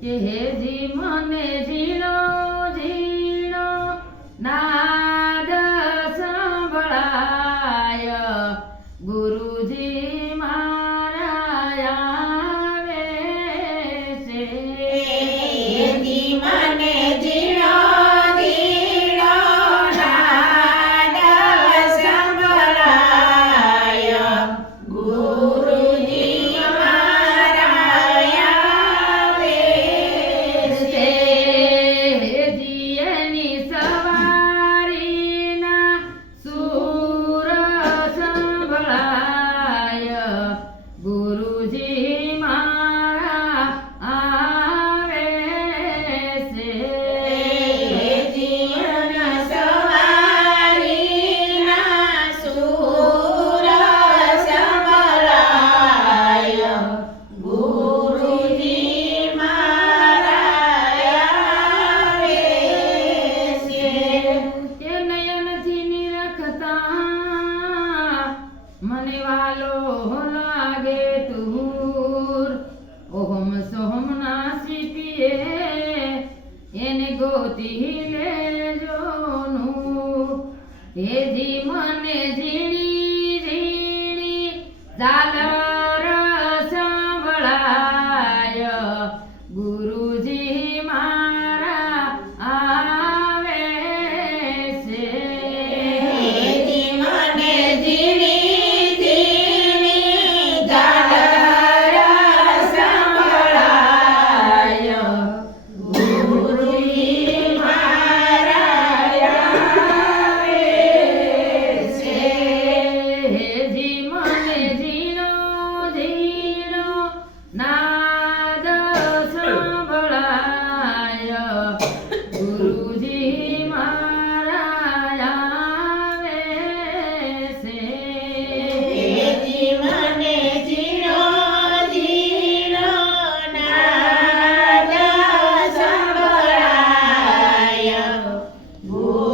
કે હે જી મને જીણો જીણો ના સોમ સોમના સીપીએ એને ગોતી લેજોનું એ જી મને ઝીણી ઝીણી ઝાલા Whoa.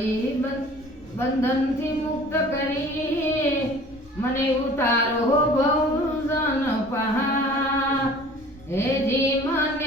વળી બંધનથી મુક્ત કરી. મને ઉતારો ભવન પહા હે જી મન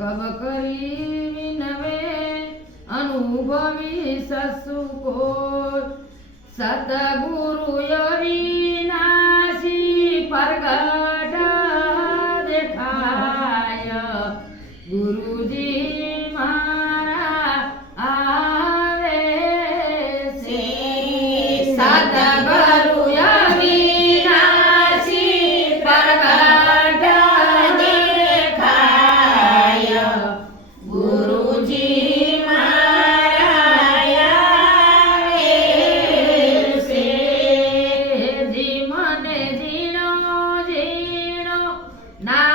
ભવ કરી વિનવે અનુભવી સસુ કો સતગુરુ વિનાશી પરગટ દેખાય. ગુરુજી na